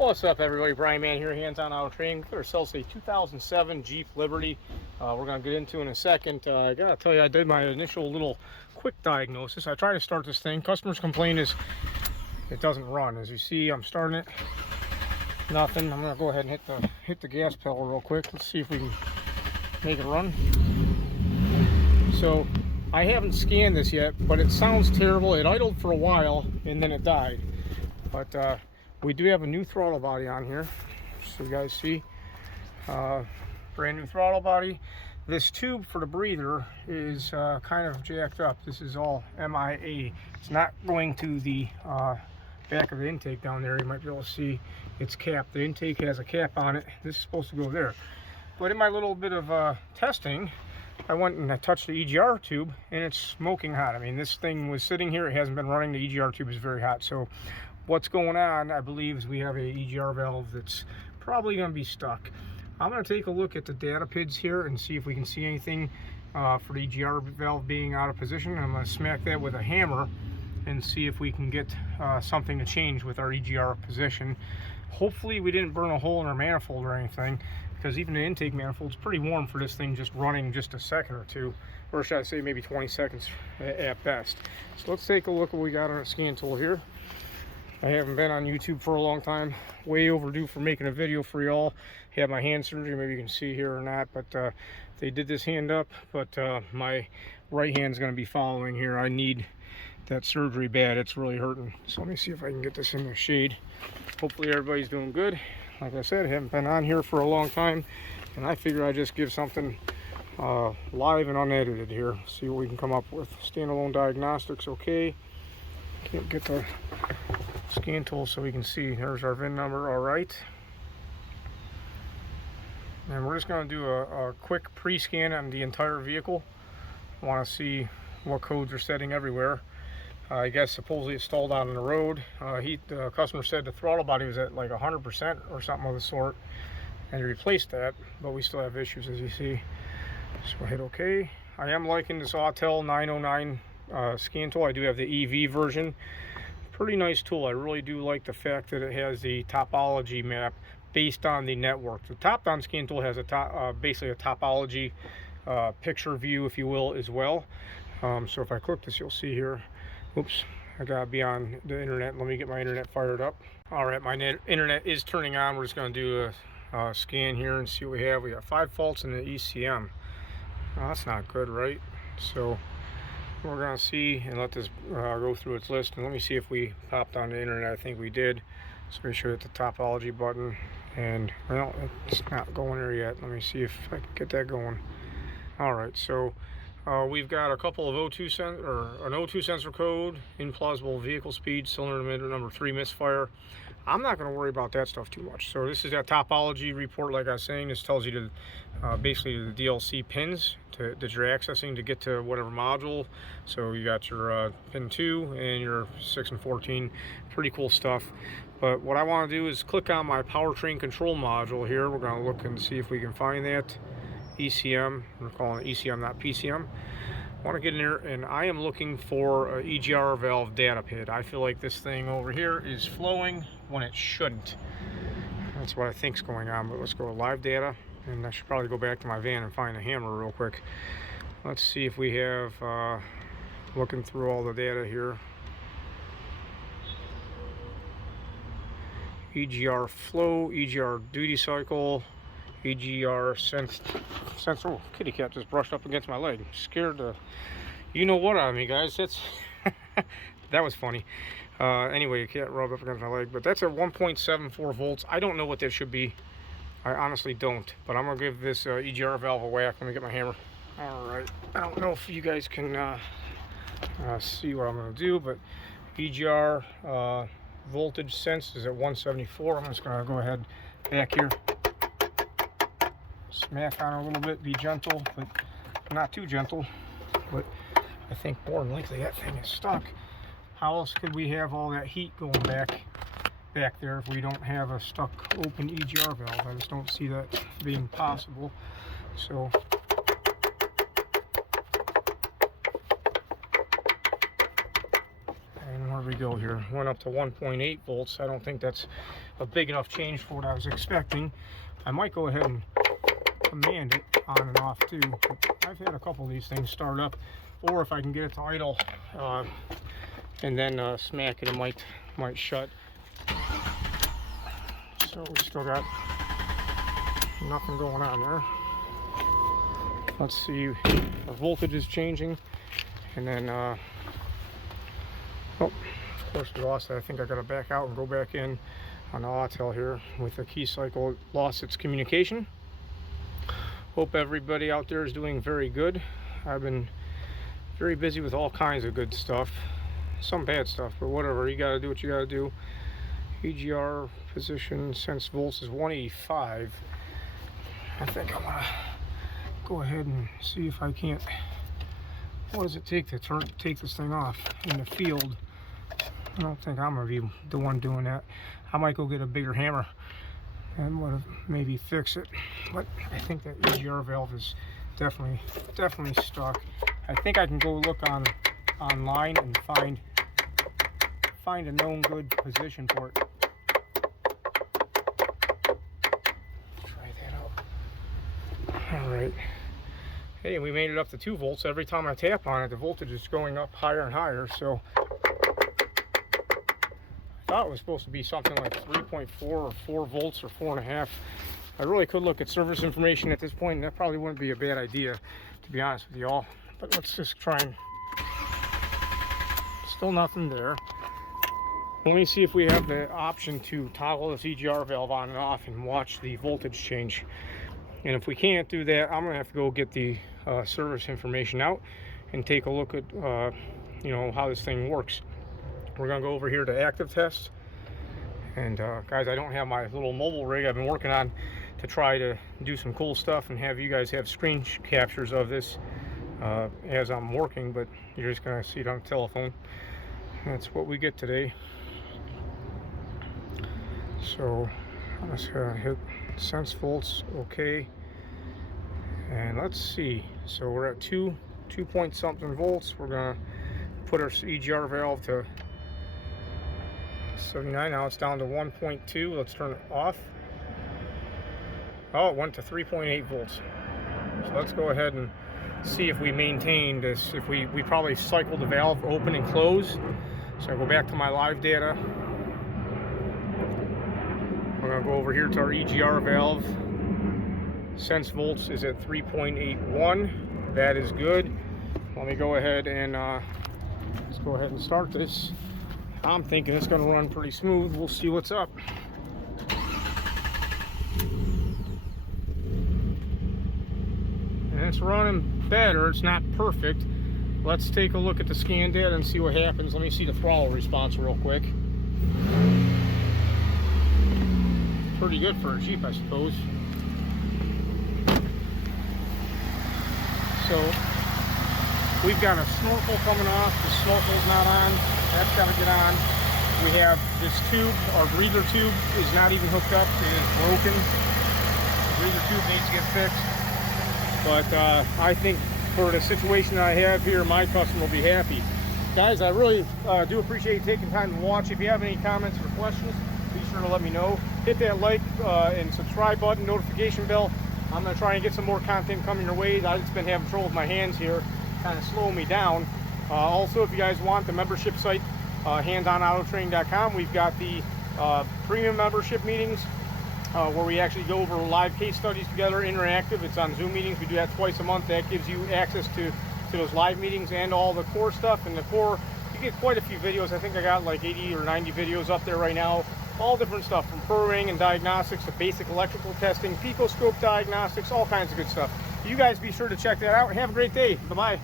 What's up, everybody? Brian Man here, hands-on auto training. Got ourselves a 2007 Jeep Liberty. We're going to get into in a second. I got to tell you, I did my initial little quick diagnosis. I tried to start this thing. Customers' complaint is it doesn't run. As you see, I'm starting it. Nothing. I'm going to go ahead and hit the gas pedal real quick. Let's see if we can make it run. So I haven't scanned this yet, but it sounds terrible. It idled for a while and then it died. But we do have a new throttle body on here, so you guys see, brand new throttle body. This tube for the breather is kind of jacked up. This is all MIA. It's not going to the back of the intake down there. You might be able to see it's capped. The intake has a cap on it. This is supposed to go there. But in my little bit of testing, I went and I touched the EGR tube and it's smoking hot. I mean, this thing was sitting here, it hasn't been running. The EGR tube is very hot. So what's going on, I believe, is we have a EGR valve that's probably going to be stuck. I'm going to take a look at the data PIDs here and see if we can see anything for the EGR valve being out of position. I'm going to smack that with a hammer and see if we can get something to change with our EGR position. Hopefully we didn't burn a hole in our manifold or anything, because even the intake manifold is pretty warm for this thing just running just a second or two, or should I say maybe 20 seconds at best. So let's take a look at what we got on our scan tool here. I haven't been on YouTube for a long time, way overdue for making a video for y'all. Had my hand surgery, maybe you can see here or not, but they did this hand up, but my right hand's going to be following here. I need that surgery bad. It's really hurting. So let me see if I can get this in the shade. Hopefully everybody's doing good. Like I said, I haven't been on here for a long time, and I figure I just give something live and unedited here. See what we can come up with. Standalone Diagnostics, okay. Can't get the scan tool so we can see. There's our VIN number. All right, and we're just going to do a quick pre-scan on the entire vehicle. I want to see what codes are setting everywhere. I guess supposedly it's stalled out on the road. The customer said the throttle body was at like 100% or something of the sort, and he replaced that, but we still have issues, as you see. So we'll hit OK. I am liking this Autel 909 scan tool. I do have the EV version. Pretty nice tool. I really do like the fact that it has the topology map based on the network. The top-down scan tool has basically a topology picture view, if you will, as well. So if I click this, you'll see here. Oops, I gotta be on the internet. Let me get my internet fired up. All right, my internet is turning on. We're just gonna do a scan here and see what we have. We got 5 faults in the ECM. Oh, that's not good, right? So we're gonna see and let this go through its list, and let me see if we popped on the internet. I think we did. So we should hit the topology button, and well, it's not going there yet. Let me see if I can get that going. All right, so we've got a couple of an O2 sensor code, implausible vehicle speed, cylinder emitter number 3 misfire. I'm not going to worry about that stuff too much. So this is that topology report. Like I was saying, this tells you basically the DLC pins that you're accessing to get to whatever module. So you got your pin 2 and your 6 and 14. Pretty cool stuff. But what I want to do is click on my powertrain control module here. We're going to look and see if we can find that. ECM, we're calling it ECM, not PCM. I want to get in here, and I am looking for a EGR valve data PID. I feel like this thing over here is flowing when it shouldn't. That's what I think is going on, but let's go to live data, and I should probably go back to my van and find a hammer real quick. Let's see if we have, looking through all the data here. EGR flow, EGR duty cycle, EGR sensor. Oh, kitty cat just brushed up against my leg. Scared the you know what out of me, guys. That's that was funny. Anyway, you can't rub up against my leg, but that's a 1.74 volts. I don't know what that should be. I honestly don't, but I'm gonna give this EGR valve a whack. Let me get my hammer. All right, I don't know if you guys can see what I'm gonna do, but EGR voltage sense is at 174. I'm just gonna go ahead back here, smack on a little bit, be gentle, but not too gentle. But I think more than likely that thing is stuck. How else could we have all that heat going back there if we don't have a stuck open EGR valve? I just don't see that being possible. So and where we go here. Went up to 1.8 volts. I don't think that's a big enough change for what I was expecting. I might go ahead and command it on and off too. I've had a couple of these things start up, or if I can get it to idle and then smack it, it might shut. So we still got nothing going on there. Let's see, our voltage is changing, and then oh, of course we lost it. I think I gotta back out and go back in on the alot here with the key cycle. It lost its communication. Hope everybody out there is doing very good. I've been very busy with all kinds of good stuff, some bad stuff, but whatever. You gotta do what you gotta do. EGR position sense volts is 185. I think I'm gonna go ahead and see if I can't. What does it take to take this thing off in the field? I don't think I'm gonna be the one doing that. I might go get a bigger hammer and would have maybe fix it, but I think that EGR valve is definitely stuck. I think I can go look online and find a known good position for it. Try that out. All right. Hey, we made it up to 2 volts. Every time I tap on it, the voltage is going up higher and higher. So I thought it was supposed to be something like 3.4 or 4 volts or 4.5. I really could look at service information at this point, and that probably wouldn't be a bad idea, to be honest with you all. But let's just try and... Still nothing there. Let me see if we have the option to toggle this EGR valve on and off and watch the voltage change. And if we can't do that, I'm gonna have to go get the service information out and take a look at you know, how this thing works. We're gonna go over here to active test. And guys, I don't have my little mobile rig I've been working on to try to do some cool stuff and have you guys have screen captures of this as I'm working, but you're just gonna see it on the telephone. That's what we get today. So let's hit sense volts, okay, and let's see. So we're at 2 point something volts. We're gonna put our EGR valve to 79. Now it's down to 1.2. Let's turn it off. Oh, it went to 3.8 volts. So let's go ahead and see if we maintain this. If we probably cycled the valve open and close. So I go back to my live data. We're gonna go over here to our EGR valve. Sense volts is at 3.81. That is good. Let me go ahead and let's go ahead and start this. I'm thinking it's gonna run pretty smooth. We'll see what's up. And it's running better. It's not perfect. Let's take a look at the scan data and see what happens. Let me see the throttle response real quick. Pretty good for a Jeep, I suppose. So we've got a snorkel coming off. The snorkel's not on. That's got to get on. We have this tube, our breather tube is not even hooked up. It is broken. The breather tube needs to get fixed. But I think for the situation I have here, my customer will be happy. Guys, I really do appreciate you taking time to watch. If you have any comments or questions, be sure to let me know. Hit that like and subscribe button, notification bell. I'm going to try and get some more content coming your way. I've just been having trouble with my hands here, kind of slowing me down. Also, if you guys want the membership site, handsonautotraining.com, we've got the premium membership meetings where we actually go over live case studies together, interactive. It's on Zoom meetings. We do that twice a month. That gives you access to those live meetings and all the core stuff. And the core, you get quite a few videos. I think I got like 80 or 90 videos up there right now. All different stuff, from programming and diagnostics to basic electrical testing, picoscope diagnostics, all kinds of good stuff. You guys be sure to check that out. Have a great day. Bye-bye.